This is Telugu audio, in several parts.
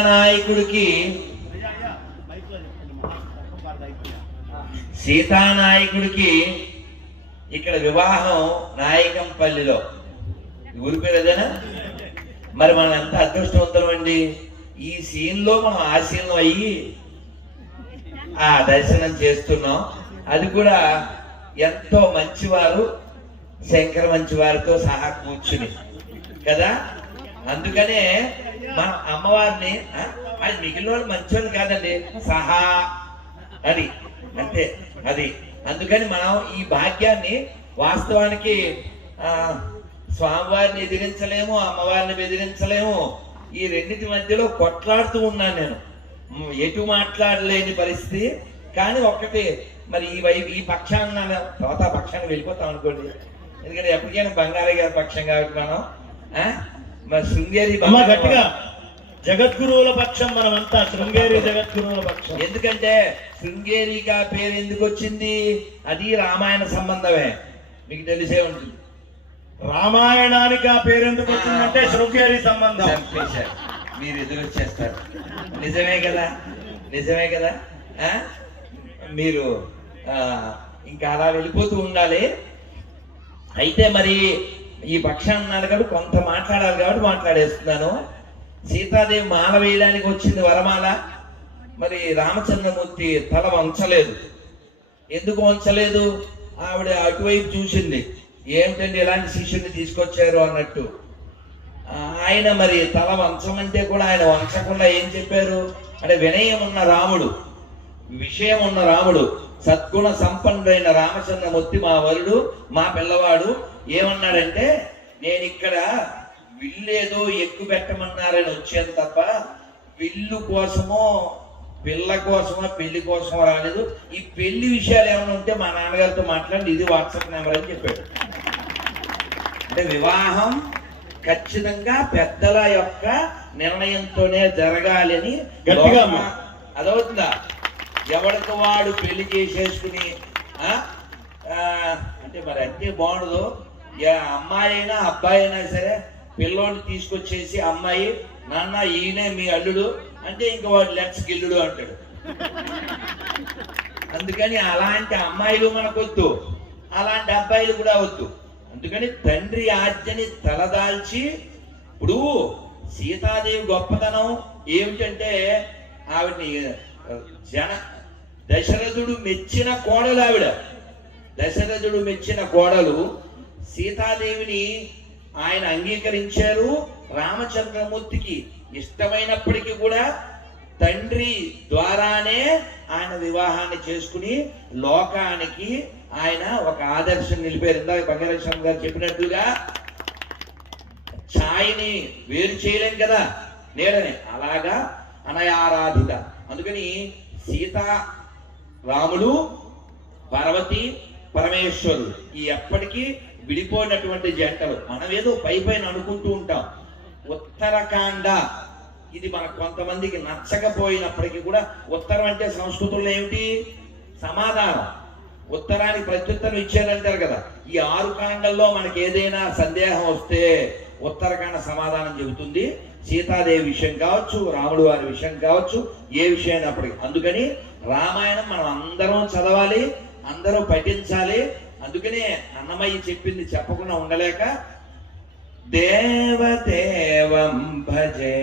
సీతానాయకుడికి సీతానాయకుడికి ఇక్కడ వివాహం నాయకంపల్లిలో. ఊరి పేరేదేనా మరి మనం ఎంత అదృష్టవంతులం అండి? ఈ సీన్లో మనం ఆశీనం అయ్యి ఆ దర్శనం చేస్తున్నాం. అది కూడా ఎంతో మంచివారు శంకర మంచివారితో సహా కూర్చుని. కదా? అందుకనే మా అమ్మవారిని అది మిగిలిన వాళ్ళు మంచివాళ్ళు కాదండి. సహా. అది. అంతే. అది. అందుకని మనం ఈ భాగ్యాన్ని వాస్తవానికి స్వామివారిని ఎదిరించలేము అమ్మవారిని బెదిరించలేము. ఈ రెండింటి మధ్యలో కొట్లాడుతూ ఉన్నాను నేను. ఎటు మాట్లాడలేని పరిస్థితి. కానీ ఒక్కటి మరి ఈ వై ఈ పక్షాన్ని తర్వాత పక్షాన్ని వెళ్ళిపోతాం అనుకోండి. ఎందుకంటే ఎప్పటికైనా బంగారు గారి పక్షం కాబట్టి మనం మరి శృంగేరి అమ్మ గట్టిగా. జగద్గురువుల పక్షం మనమంతా శృంగేరి జగద్గురువుల పక్షం. ఎందుకంటే శృంగేరిగా పేరు ఎందుకు వచ్చింది? అది రామాయణ సంబంధమే. మీకు తెలిసే ఉంటుంది. రామాయణానికి ఆ పేరు ఎందుకు వచ్చిందంటే శృంగేరి సంబంధం. చంపేశారు. మీరు ఎదురు వచ్చేస్తారు. నిజమే కదా? నిజమే కదా? మీరు ఇంకా అలా వెళ్ళిపోతూ ఉండాలి. అయితే మరి ఈ పక్షం అన్నారు కాబట్టి కొంత మాట్లాడాలి కాబట్టి మాట్లాడేస్తున్నాను. సీతాదేవి మాల వేయడానికి వచ్చింది వరమాల. మరి రామచంద్రమూర్తి తల వంచలేదు. ఎందుకు వంచలేదు? ఆవిడ అటువైపు చూసింది. ఏమిటండి ఇలాంటి శిష్యుని తీసుకొచ్చారు అన్నట్టు. ఆయన మరి తల వంచమంటే కూడా ఆయన వంచకుండా ఏం చెప్పారు? అంటే వినయం ఉన్న రాముడు విషయం ఉన్న రాముడు సద్గుణ సంపన్నుడైన రామచంద్రమూర్తి మా వరుడు మా పిల్లవాడు ఏమన్నాడంటే నేను ఇక్కడ విల్లేదో ఎక్కువ పెట్టమన్నారని వచ్చాను తప్ప విల్లు కోసమో పిల్ల కోసమో పెళ్ళి కోసమో రాలేదు. ఈ పెళ్ళి విషయాలు ఏమైనా ఉంటే మా నాన్నగారితో మాట్లాడి ఇది వాట్సాప్ నెంబర్ అని చెప్పాడు. అంటే వివాహం ఖచ్చితంగా పెద్దల యొక్క నిర్ణయంతోనే జరగాలి అని అదవుతుందా? ఎవరికి వాడు పెళ్ళి చేసేసుకుని అంటే మరి అంటే బాగుండదు. అమ్మాయి అయినా అబ్బాయి అయినా సరే పిల్లోని తీసుకొచ్చేసి అమ్మాయి నాన్న ఈయనే మీ అల్లుడు అంటే ఇంక వాడు లెట్స్ గిల్లుడు అంటాడు. అందుకని అలాంటి అమ్మాయిలు మనకొద్దు అలాంటి అబ్బాయిలు కూడా వద్దు. అందుకని తండ్రి ఆజ్ఞని తలదాల్చి ఇప్పుడు సీతాదేవి గొప్పతనం ఏమిటంటే ఆవిడని జన దశరథుడు మెచ్చిన కోడలు ఆవిడ. దశరథుడు మెచ్చిన కోడలు సీతాదేవిని ఆయన అంగీకరించారు రామచంద్రమూర్తికి. ఇష్టమైనప్పటికీ కూడా తండ్రి ద్వారానే ఆయన వివాహాన్ని చేసుకుని లోకానికి ఆయన ఒక ఆదర్శం నిలిపారు. ఇందాక గారు చెప్పినట్లుగా ఛాయిని వేరు చేయలేం కదా నీడని. అలాగా అనయారాధిత అందుకని సీత రాములు పార్వతి పరమేశ్వరుడు ఈ ఎప్పటికీ విడిపోయినటువంటి జంటలు. మనం ఏదో పై పైన అనుకుంటూ ఉంటాం. ఉత్తరకాండ. ఇది మన కొంతమందికి నచ్చకపోయినప్పటికీ కూడా ఉత్తరం అంటే సంస్కృతంలో ఏమిటి? సమాధానం. ఉత్తరానికి ప్రత్యుత్తరం ఇచ్చారంటారు కదా. ఈ ఆరు కాండల్లో మనకి ఏదైనా సందేహం వస్తే ఉత్తరకాండ సమాధానం చెబుతుంది. సీతాదేవి విషయం కావచ్చు రాముడు వారి విషయం కావచ్చు ఏ విషయం అయినప్పటికీ అందుకని రామాయణం మనం అందరం చదవాలి అందరూ పఠించాలి అందుకనే అన్నమయ్య చెప్పింది చెప్పకుండా ఉండలేక దేవదేవం భజే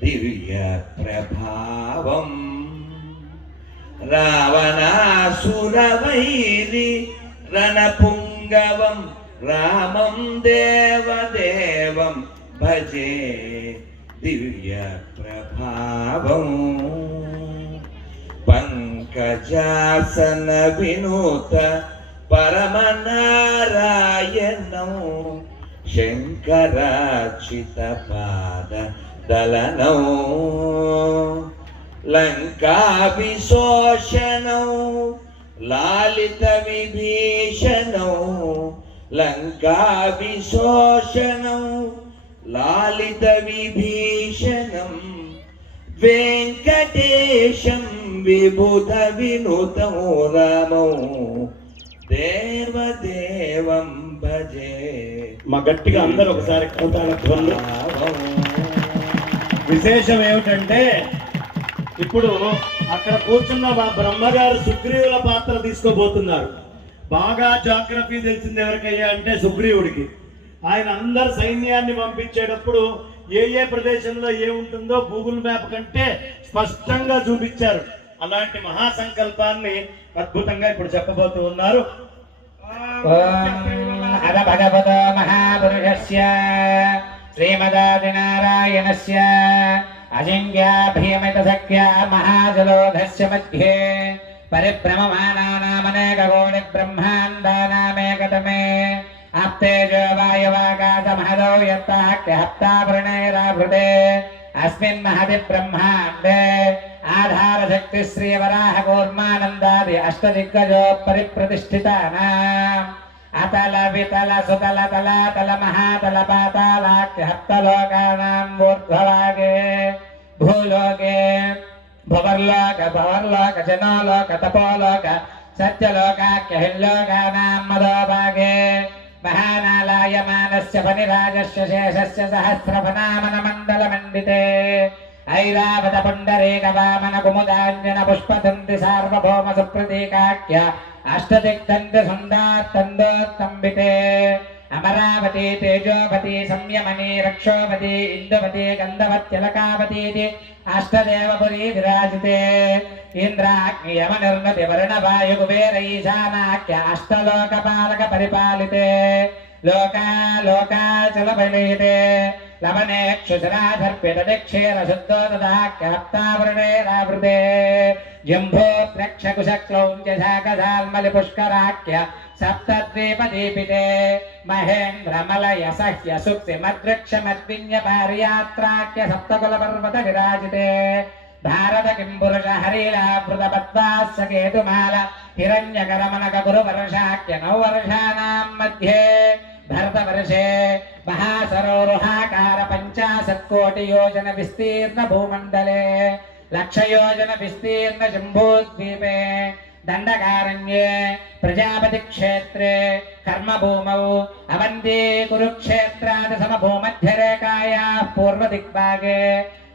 దివ్య ప్రభావం రావణాసురవైరి రణపుంగవం రామం దేవదేవం భజే దివ్య ప్రభావం పంకజాసన వినూత పరమనారాయణం. శంకరాచిత పాద దళనం లంకా విశోషణం లాలిత విభీషణం లంకా విశోషణం లాలిత విభీషణం వెంకటేశం విబుధ వినుతం రామం. దేవదేవం భజే. మా గట్టిగా అందరూ ఒకసారి కౌతాళ ధ్వనులు. భావం. విశేషం ఏమిటంటే ఇప్పుడు అక్కడ కూర్చున్న బ్రహ్మగారు సుగ్రీవుల పాత్ర తీసుకోబోతున్నారు. బాగా జాగ్రఫీ తెలిసింది ఎవరికయ్యా అంటే సుగ్రీవుడికి. ఆయన అందరు సైన్యాన్ని పంపించేటప్పుడు ఏ ఏ ప్రదేశంలో ఏ ఉంటుందో గూగుల్ మ్యాప్ కంటే స్పష్టంగా చూపించారు. అలాంటి మహాసంకల్పాన్ని అద్భుతంగా ఇప్పుడు చెప్పబోతూ ఉన్నారు. అద భగవతో మహాపురుషస్య శ్రీమదాదినారాయణస్య అజింక్యాభీమిత సఖ్య మహాజలోధస్య మధ్యే పరిభ్రమమానానామనేకకోటి బ్రహ్మాండానామేకతమే ఆప్తేజో వాయవాగాతమహదో యత్తాహ్యహప్తావృణైరాభృతే అస్మిన్ మహతి బ్రహ్మాండే ఆధారశక్తి శ్రీవరాహ కూర్మానందాది అష్టదిగ్గజో పరిప్రతిష్ఠితానాం అతల వితల సుతల తల తల మహాతల పాతాళాఖ్య హప్తలోకానాం ఊర్ధ్వలాగే భూలోకే భువర్లోక భవర్లోక జనోలోక తపోలోక సత్యలోకాఖ్య హిల్లోకానాం మదోభాగే. మహానాలాయమానస్య ఫణిరాజస్య శేషస్య సహస్రఫనామన సహస్రఫనామనమండలమండితే ఐరావత పుండరేక వామన కుముదాంజన పుష్పదంతి సార్వభౌమ సుప్రతీకాఖ్య అష్టదిగ్దంతి సుందాత్తందోత్తంబితే అమరావతి తేజోపతి సంయమని రక్షోపతి ఇందుపతి గంధవత్యలకావతి అష్టదేవపురీ విరాజితే ఇంద్రాగ్నియమ నిర్మతి వర్ణ కుబేర ఈశానాఖ్య అష్టలోకపాలక పరిపాలితే లోకా లోకాచల బలీతే లవనే క్షుశరాధర్పిత దిక్షేర శుద్ధో దదాఖ్యాప్తావృణేరావృతే జంభోత్రక్షకుశక్లౌంచ శాకధాల్మలి పుష్కరాఖ్య సప్తద్వీపదీపితే మహేంద్రమలయ సహ్య సుక్తి మద్వృక్ష మద్విన్య పారియాత్రాఖ్య సప్తకుల పర్వత విరాజితే పంచాశత్ కోటి యోజన విస్తీర్ణ భూమండలే లక్షయోజన విస్తీర్ణ శంభూద్వీపే దండకారణ్యే ప్రజాపతి క్షేత్రే కర్మభూమౌ అవంతి కురుక్షేత్రాది సమభూమధ్యరేఖాయా పూర్వదిగ్భాగే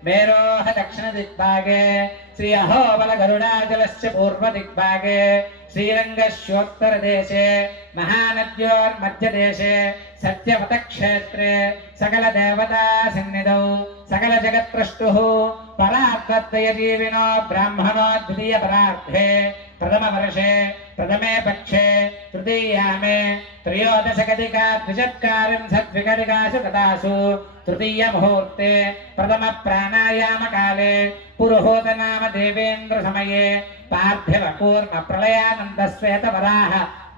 మేరోహ దక్షిణ దిగ్భాగే శ్రీ అహోబల గరుడాచలస్య పూర్వదిగ్భాగే దేశే సత్యవత క్షేత్రే సకల దేవతా సన్నిధౌ సకల జగత్ప్రష్టు పరార్థద్వయ జీవినో బ్రాహ్మణో ద్వితీయ పరార్థే प्रथम वर्षे प्रथमे पक्षे तृतीयामे त्रयोदशकटिका द्विचत्कारिंशद्विकटिकासु कथासु तृतीयमुहूर्ते प्रथमप्राणायामकाले पुरुहूतनाम देवेन्द्रसमये पार्थिवकूर्मप्रलयानन्दश्वेतपदाः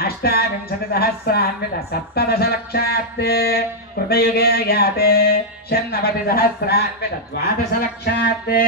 ధర్మసావర్ణ్య రుద్రసావర్ణ్య అష్టావింశతి సహస్రాన్విత సప్తదశ లక్షాత్తే కృతయుగే యాతే షణ్ణవతి సహస్రాన్విత ద్వాదశ లక్షాత్తే